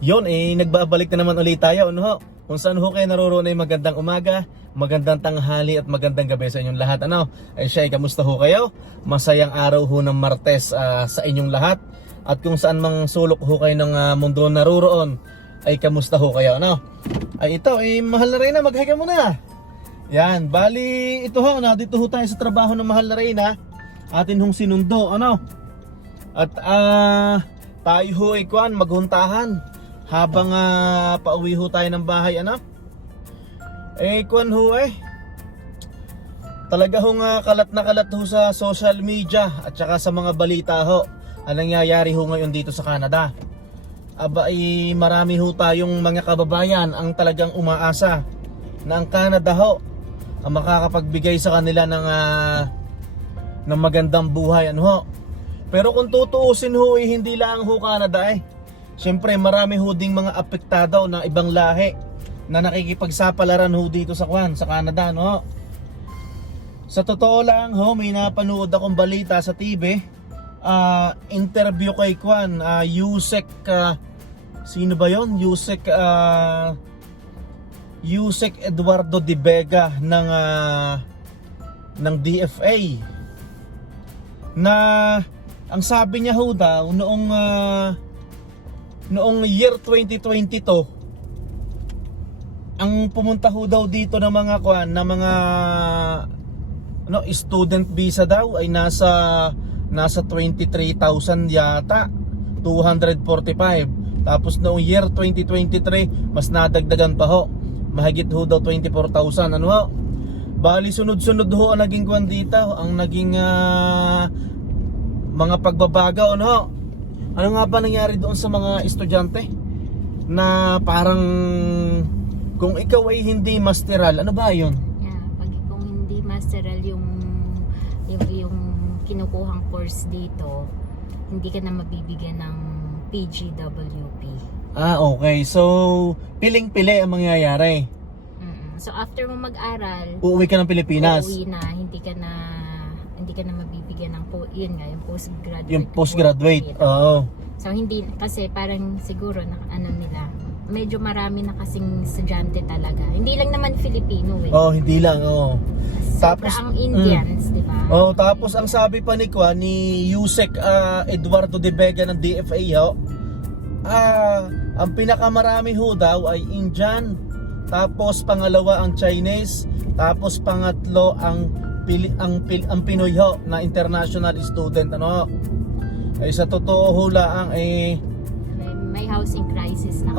Yun, nagbabalik na naman ulit tayo, ano ho? Kung saan ho kayo naroroon ay magandang umaga, magandang tanghali at magandang gabi sa inyong lahat, ano? Ay siya, kamusta ho kayo? Masayang araw ho ng Martes sa inyong lahat. At kung saan mang sulok ho kayo ng mundo naroroon, ay kamusta ho kayo, ano? Ay ito, Mahal na Reyna, maghiga muna. Yan, bali, ito ho, dito ho tayo sa trabaho ng Mahal na Reyna. Atin hong sinundo, ano? At tayo ho maghuntahan habang pauwi ho tayo ng bahay, ano? Talaga ho kalat na kalat ho sa social media at saka sa mga balita ho ang nangyayari ho ngayon dito sa Canada. Marami ho tayong mga kababayan ang talagang umaasa na ang Canada ho ang makakapagbigay sa kanila ng magandang buhay, ano ho. Pero kung tutuusin ho, hindi lang ho Canada Siyempre marami ho ding mga apektado na ibang lahi na nakikipagsapalaran ho dito sa Canada, no? Sa totoo lang ho, may napanood akong balita sa TV, interview kay Yusek, sino ba yon? Yusek Eduardo de Vega ng DFA, na ang sabi niya ho daw noong year 2022 ang pumunta ho daw dito ng mga student visa daw ay nasa 23,000 yata, 245. Tapos noong year 2023 mas nadagdagan pa ho, mahigit ho daw 24,000, ano ho. Bali sunod-sunod ho ang naging dito, ang naging mga pagbabago, ano ho. Ano nga ba nangyari doon sa mga estudyante na parang kung ikaw ay hindi masteral, ano ba yun? Kung hindi masteral yung kinukuhang course dito, hindi ka na mabibigyan ng PGWP. Okay. So, piling-pili ang mangyayari. So, after mo mag-aral, uuwi ka ng Pilipinas. uuwi na, hindi ka na mabibigyan ng yung postgraduate. Yung postgraduate, oo. So, hindi, kasi parang siguro nila, medyo marami na kasing estudyante talaga. Hindi lang naman Filipino Hindi lang, Tapos ang Indians, di ba? Tapos ang sabi pa ni Yusek Eduardo de Vega ng DFA ang pinakamarami ho daw ay Indian, tapos pangalawa ang Chinese, tapos pangatlo ang Pinoy ho na international student, ano. Sa totoo ho lang may housing crisis na.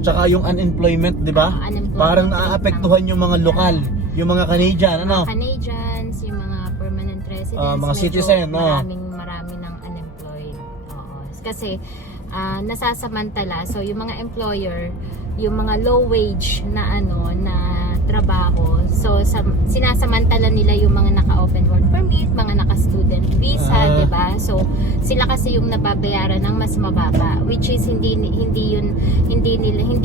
Tsaka yung unemployment, di ba? Parang naaapektuhan yung mga lokal, yung mga Canadian, ano? Canadians, yung mga permanent residents, mga citizen, marami ng unemployed. Kasi nasasamantala, so yung mga employer, yung mga low wage na trabaho, so sinasamantala nila yung mga naka-open work permit, mga naka-student visa, 'di ba? So sila kasi yung nababayaran ng mas mababa, which is hindi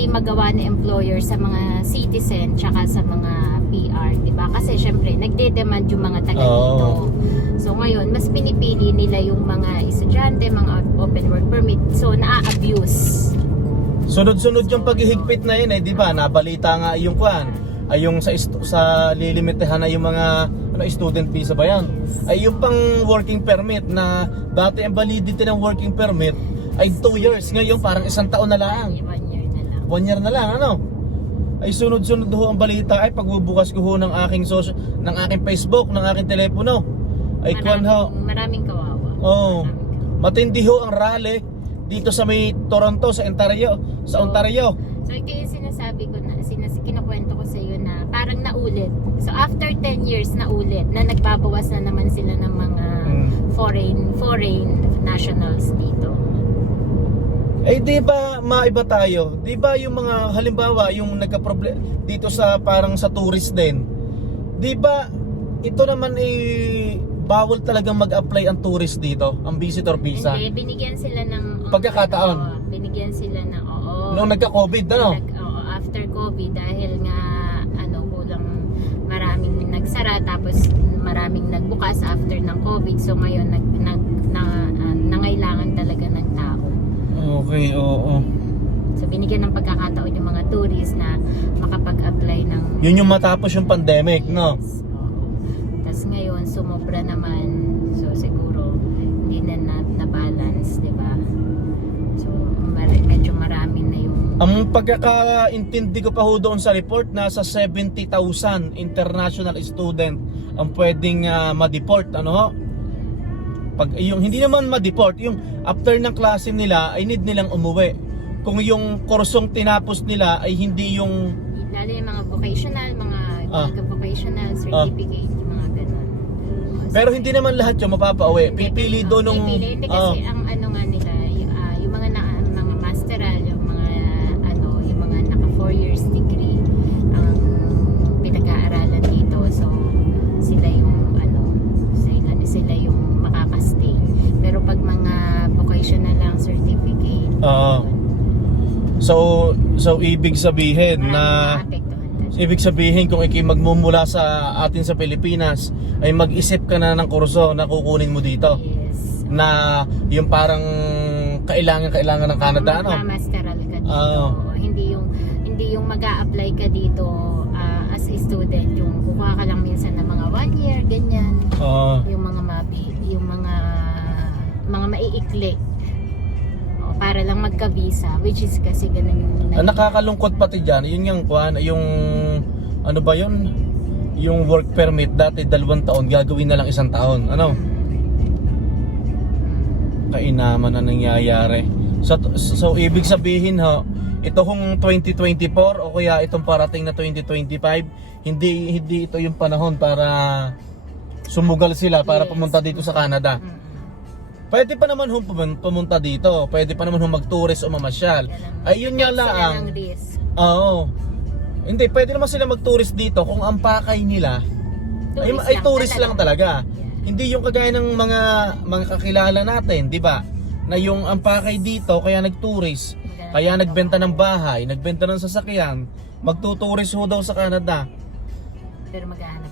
magawa ng employer sa mga citizen tsaka sa mga PR, 'di ba? Kasi syempre nagde-demand yung mga taga dito. So ngayon mas pinipili nila yung mga estudyante, mga open work permit. So naa-abuse. Sunod-sunod yung paghihigpit na yun, di ba? Nabalita nga yung yung sa lilimitahan na yung mga student visa ba yan? Ay yung pang working permit na dati ang validity ng working permit ay 2 years, ngayon parang 1 taon na lang. 1 year na lang. 1 year na lang, ano? Ay sunod-sunod ho ang balita, ay pagbubukas ko ho ng aking Facebook, ng aking telepono. Ay maraming kawawa. Matindi ho ang rally dito sa may Toronto, sa Ontario. So ito yung sinasabi ko kinukwento ko sa iyo na parang naulit. So after 10 years naulit na nagbabawas na naman sila ng mga foreign nationals dito. Di ba maiba tayo? Di ba yung mga halimbawa yung nagka-problem dito sa parang sa tourist din? Di ba ito naman bawal talagang mag-apply ang tourist dito, ang visitor visa? Hindi, binigyan sila ng pagkakataon. Binigyan sila ng Nung nagka-COVID, ano? After COVID, dahil nga kulang, maraming nagsara, tapos maraming nagbukas after ng COVID. So ngayon nangailangan talaga ng tao. Okay, oo. So binigyan ng pagkakataon yung mga tourists na makapag-apply ng Yun yung matapos yung pandemic, no? Yes, oo. Tapos ngayon, sumobra naman. So, siguro, hindi na balance, di ba? So, medyo marami na yung... Ang pagkakaintindi ko pa ho doon sa report, nasa 70,000 international student ang pwedeng ma-deport, ano ho? Pag, yung, hindi naman ma-deport, yung after ng klase nila ay need nilang umuwi. Kung yung kursong tinapos nila ay hindi yung... Lalo yung mga vocational, mga vocational certificate, yung mga ganun. Pero hindi naman lahat yung mapapauwi. Pipili doon nung... Pipili. Hindi kasi ang ano nga nila, yung mga mga masteral, yung mga yung mga naka 4 years degree ang pinag-aaralan dito. So sila yung sila yung makakastay. Pero pag mga vocational lang certificate, So ibig sabihin na ibig sabihin kung ikay magmumula sa atin sa Pilipinas ay mag-isip ka na ng kurso na kukunin mo dito. yes. Na yung parang kailangan ng Canada, ano? Masteral ka dito. Hindi yung mag-a-apply ka dito as a student, yung kukuha ka lang minsan ng mga 1 year ganyan. Yung mga maiikli. Para lang magka-visa, which is kasi ganun yung Ang nakakalungkot pati dyan, yun yung ano ba yun? Yung work permit dati 2 taon, gagawin na lang 1 taon. Ano? Kainaman na nangyayari. So ibig sabihin ho, ito hong 2024 o kaya itong parating na 2025, hindi ito yung panahon para sumugal sila para pumunta dito sa Canada. Pwede pa naman pumunta dito, pwede pa naman mag-tourist o mamasyal. Ay yun nga lang. Oo. Hindi, pwede naman sila mag-tourist dito kung ang pakay nila ay tourist lang talaga. Hindi yung kagaya ng mga kakilala natin, di ba? Na yung ang pakay dito kaya nag-tourist, kaya nagbenta ng bahay, nagbenta ng sasakyan, magtutourist ho daw sa Canada.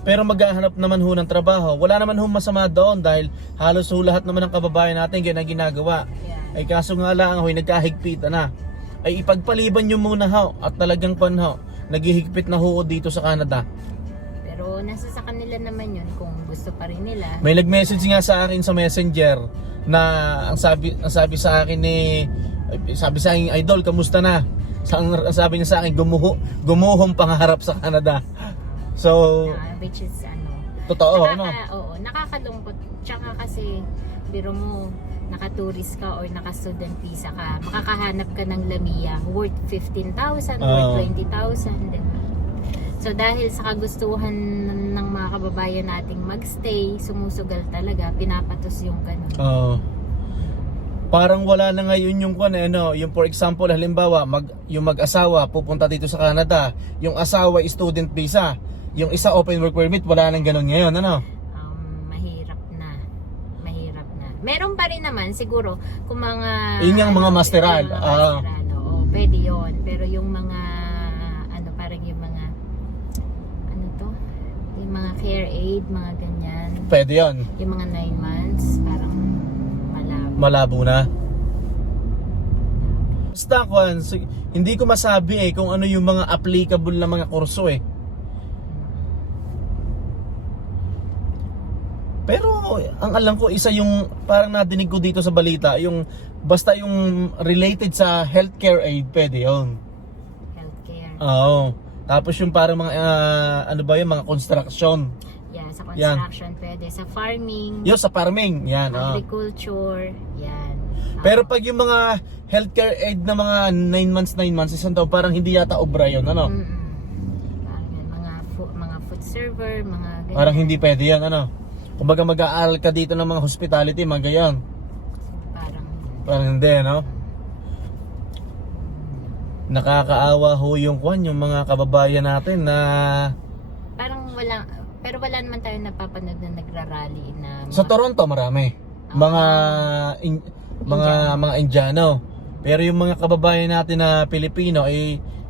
Pero maghahanap naman ho ng trabaho. Wala naman ho masama doon dahil halos ho lahat naman ng kababayan natin ginagawa. Ay kaso nga lang ho'y nagkahigpitan na. Ay ipagpaliban nyo muna ho at talagang naghihigpit na ho dito sa Canada. Pero nasa sa kanila naman yun kung gusto pa rin nila. May nag-message nga sa akin sa Messenger na ang sabi sa akin sabi sa akin, idol, kamusta na? Ang sabi niya sa akin, gumuhong pangarap sa Canada. So, which is totoo, oo, nakakalungkot. Tsaka kasi, biro mo, naka-tourist ka or naka-student visa ka, makakahanap ka ng lamia worth 15,000, worth 20,000, diba? So, dahil sa kagustuhan ng mga kababayan nating magstay, sumusugal talaga, pinapatos yung ganun. Parang wala na ngayon yung yung for example, halimbawa, yung mag-asawa pupunta dito sa Canada, yung asawa student visa, yung isa open work permit, wala nang ganun ngayon, ano? Mahirap na. Meron pa rin naman siguro kung mga yun yung mga masteral. Oo, pwede yun. Pero yung mga parang yung mga yung mga care aid, mga ganyan. Pwede yun. Yung mga 9 months, parang malabo na. Basta hindi ko masabi kung ano yung mga applicable na mga kurso Pero ang alam ko, isa yung parang nadinig ko dito sa balita, yung basta yung related sa healthcare aid, pwede yun. Healthcare. Oo. Tapos yung parang mga mga construction. Yeah, sa construction pwede. Sa farming. Sa farming. Yan. Agriculture. Yan. Pero pag yung mga healthcare aid na mga 9 months, isang taon, parang hindi yata obra yun, ano? Mga food server, mga ganyan. Parang hindi pwede yan, ano? Kumbaga mag-aaral ka dito ng mga hospitality, mga ganyan. Parang hindi, no? Nakakaawa ho yung mga kababayan natin na parang pero wala naman tayo napapanood na nagrarally na sa Toronto marami. Mga Indiano. Pero yung mga kababayan natin na Pilipino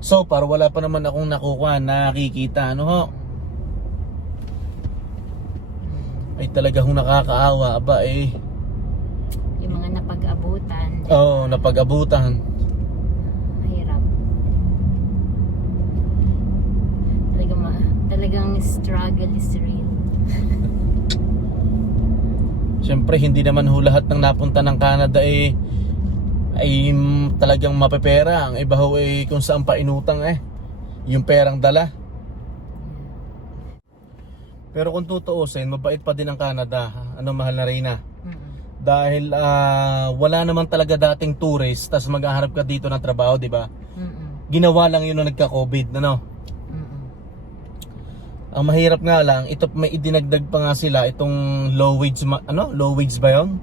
so far wala pa naman akong nakikita, ano ho? Ay talaga hong nakakaawa yung mga napag-abutan. Napag-abutan. Mahirap. Talagang struggle is real. Siyempre hindi naman ho lahat ng napunta ng Canada ay talagang mapepera. Ang iba ho kung saan pa inutang yung perang dala. Pero kung tutuusin, mabait pa din ang Canada. Ano, mahal na Reyna? Dahil wala naman talaga dating tourist tas maghaharap ka dito ng trabaho, di ba? Ginawa lang yun nung nagka-COVID, ano? Ang mahirap nga lang, ito may idinagdag pa nga sila itong low wage low wage ba 'yon?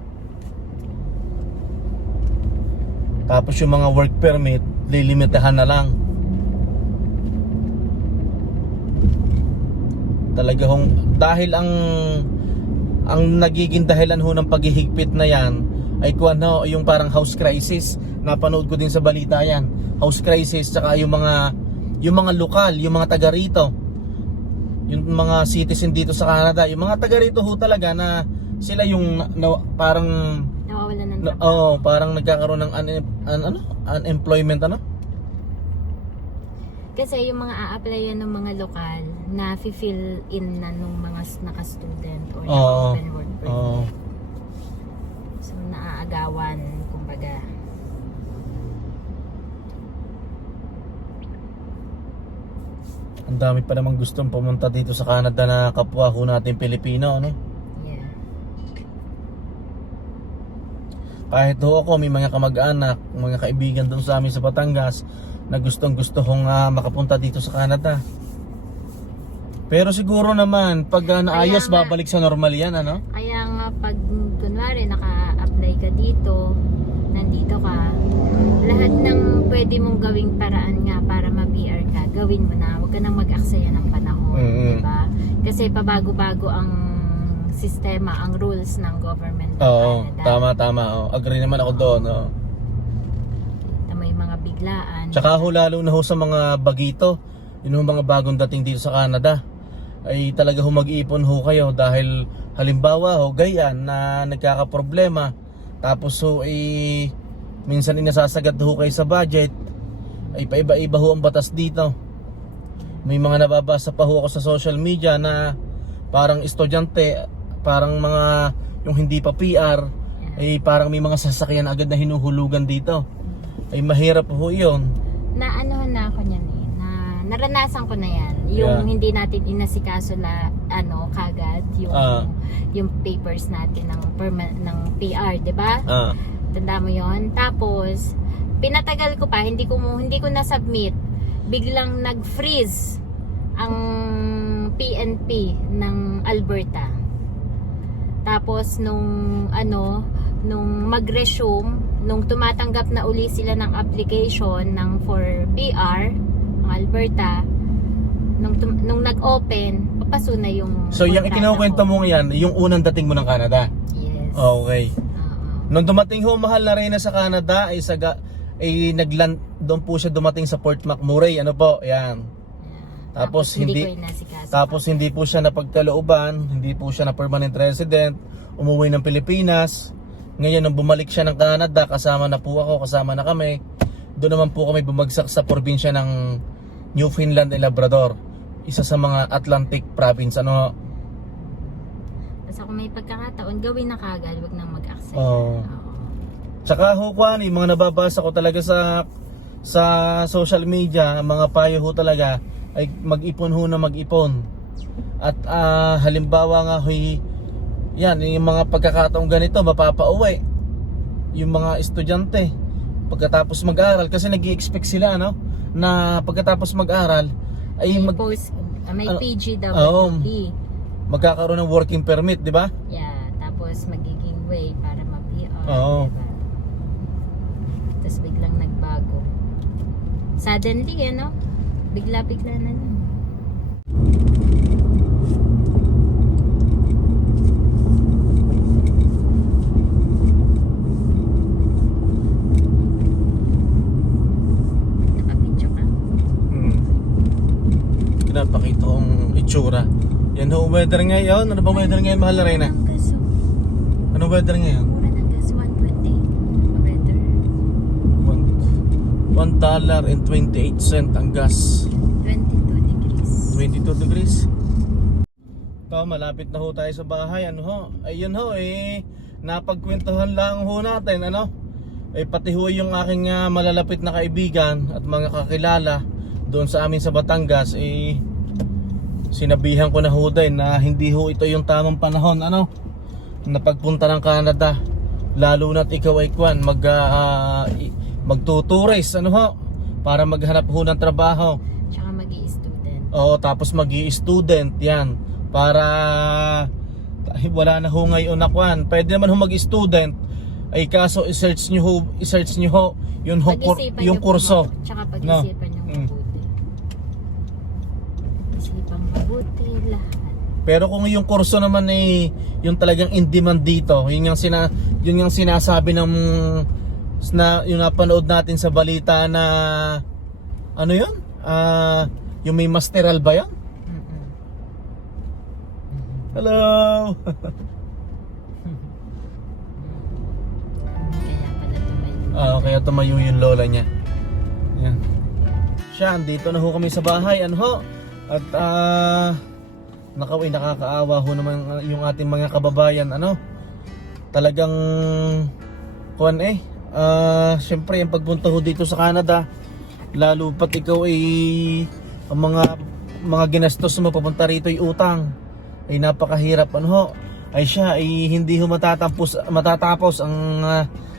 Tapos yung mga work permit, lilimitahan na lang. Talaga hong dahil ang nagiging dahilan ho ng paghihigpit na 'yan ay yung parang house crisis. Napanood ko din sa balita 'yan. House crisis tsaka yung mga lokal, yung mga taga rito. Yung mga citizen dito sa Canada, yung mga taga rito ho talaga na sila yung parang nawawalan ng trabaho. parang nagkakaroon ng unemployment Kasi yung mga a-applyan ng mga lokal na fill in na nung mga naka-student or open work permit. So naaagawan kumbaga. Ang dami pa namang gustong pumunta dito sa Canada na kapwa ho natin Pilipino, ano? Yeah. Kahit ho ako, may mga kamag-anak, mga kaibigan doon sa amin sa Batangas na gusto hong makapunta dito sa Canada. Pero siguro naman, pag naayos, babalik sa normal yan, ano? Kaya nga pag kunwari naka-apply ka dito, nandito ka, lahat ng pwede mong gawing paraan nga para ma-PR ka, gawin mo na. Huwag ka nang mag-aksaya ng panahon, diba? Kasi pabago-bago ang sistema, ang rules ng government ng Canada. Tama. Agree naman ako doon. Na may mga biglaan. Tsaka ho lalo na ho sa mga bagito, yun ho mga bagong dating dito sa Canada, ay talaga ho mag-iipon ho kayo dahil halimbawa ho gayan na nagkakaproblema, tapos ho minsan inasasagad ho kayo sa budget, ay paiba-iba ho ang batas dito. May mga nababasa pa ho ako sa social media na parang estudyante, parang mga yung hindi pa PR, ay parang may mga sasakyan agad na hinuhulugan dito. Ay mahirap ho yun. Naanohan na ako niyan naranasan ko na yan. Yung hindi natin inasikaso na kagad yung papers natin ng PR, 'di ba? Tanda mo 'yon. Tapos pinatagal ko pa, hindi ko na-submit. Biglang nag-freeze ang PNP ng Alberta. Tapos nung mag-resume, nung tumatanggap na uli sila ng application for PR ng Alberta, nung nag-open, papaso na yung So yung ikinukwento mo yan, yung unang dating mo ng Canada? Yes. Okay. Nung dumating ho, mahal na Reyna sa Canada, doon po siya dumating sa Port McMurray, ano po, yan. Tapos hindi po siya napagkalooban, hindi po siya na permanent resident, umuwi ng Pilipinas. Ngayon nung bumalik siya ng Canada, kasama na po ako, kasama na kami. Doon naman po kami bumagsak sa probinsya ng Newfoundland and Labrador, isa sa mga Atlantic province, ano. Basta kung may pagkakataon, gawin na kagad, wag nang mag-accept. Tsaka ho, yung mga nababasa ko talaga sa social media, mga payo ho talaga ay mag-ipon ho na mag-ipon. At halimbawa nga ho, yan, yung mga pagkakataong ganito, mapapauwi yung mga estudyante pagkatapos mag-aral, kasi nag-i-expect sila, no, na pagkatapos mag-aral ay may PGWP. Magkakaroon ng working permit, di ba? Yeah, tapos magiging way para ma-PR. Oo. Diba? Tapos biglang nagbago. Suddenly, bigla-bigla na lang. Napapidyo ka? Pinapakita kong itsura. Yan ho, weather ngayon. Ano ba weather ngayon, mahal na Reyna? Anong weather ngayon? Mura ng gas, 120. Weather. $1.28 ang gas. 22 degrees. 22 degrees. Ito, malapit na ho tayo sa bahay. Ano ho? Ayun ho napagkwentuhan lang ho natin, ano? Pati ho yung aking malalapit na kaibigan at mga kakilala doon sa amin sa Batangas, sinabihan ko na ho din na hindi ho ito yung tamang panahon, ano? Na pagpunta ng Canada. Lalo na't ikaw ay magtuturis, ano ho? Para maghanap ho ng trabaho. Tsaka mag-i-student. Oo, tapos mag-i-student, yan. Para wala na ho ngayon na kwan. Pwede naman ho mag-student, ay kaso i-search nyo ho yung Pag-isipan kurso. Tsaka pag-isipan nyo mabuti. Isipan mabuti lahat. Pero kung yung kurso naman yung talagang in demand dito, yun yung sinasabi ng yung napanood natin sa balita na ano yun? Yung may masteral ba yun? Hello! Kaya pala tumayo. Kaya tumayo yung lola niya. Yan. Siya, andito na ho kami sa bahay. Ano ho? At nakakaawa ho naman yung ating mga kababayan. Ano? Talagang syempre yung pagpunta ho dito sa Canada, lalo pat ikaw ang mga ginastos mo papunta rito ay utang. Ay napakahirap, ano ho? Ay siya ay hindi ho matatapos ang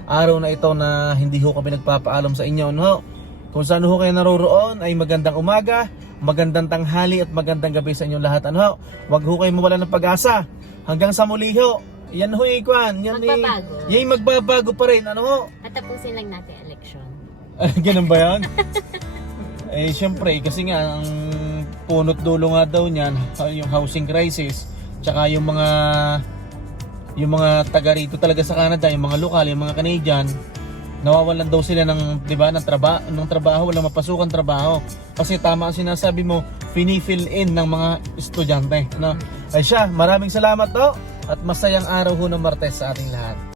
araw na ito na hindi ho kami nagpapaalam sa inyo, ano ho? Kung saan ho kayo naroroon ay magandang umaga, magandang tanghali at magandang gabi sa inyong lahat, ano ho? Huwag ho kayo mawala ng pag-asa. Hanggang sa muli ho. Yan ho Kwan. Magbabago. Yan magbabago pa rin, ano ho? Patapusin lang natin election. Ganun ba yan? Syempre, kasi nga ang punot dulo nga daw niyan, yung housing crisis, tsaka yung mga taga rito talaga sa Canada, yung mga lokal, yung mga Canadian, nawawalan daw sila ng, 'di ba, ng trabaho, walang mapasukan trabaho. Kasi tama ang sinasabi mo, fini-fill in ng mga estudyante, ano? Ay siya, maraming salamat to at masayang araw ho ng Martes sa ating lahat.